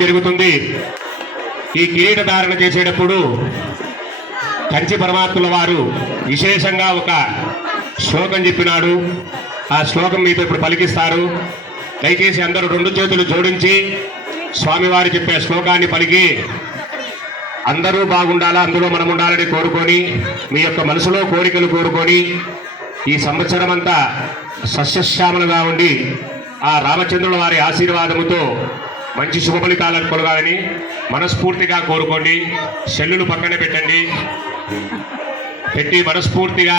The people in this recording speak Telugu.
జరుగుతుంది. ఈ కిరీట ధారణ చేసేటప్పుడు కంచి పరమాత్ముల వారు విశేషంగా ఒక శ్లోకం చెప్పినాడు. ఆ శ్లోకం మీతో ఇప్పుడు పలికిస్తారు. దయచేసి అందరూ రెండు చేతులు జోడించి స్వామివారు చెప్పే శ్లోకాన్ని పలికి అందరూ బాగుండాలా, అందులో మనం ఉండాలని కోరుకొని మీ యొక్క మనసులో కోరికలు కోరుకొని ఈ సంవత్సరం అంతా సస్యశ్యామలుగా ఉండి ఆ రామచంద్రుల వారి ఆశీర్వాదముతో మంచి శుభ ఫలితాలను కొలగాలని మనస్ఫూర్తిగా కోరుకోండి. సెల్లులు పక్కన పెట్టి మనస్ఫూర్తిగా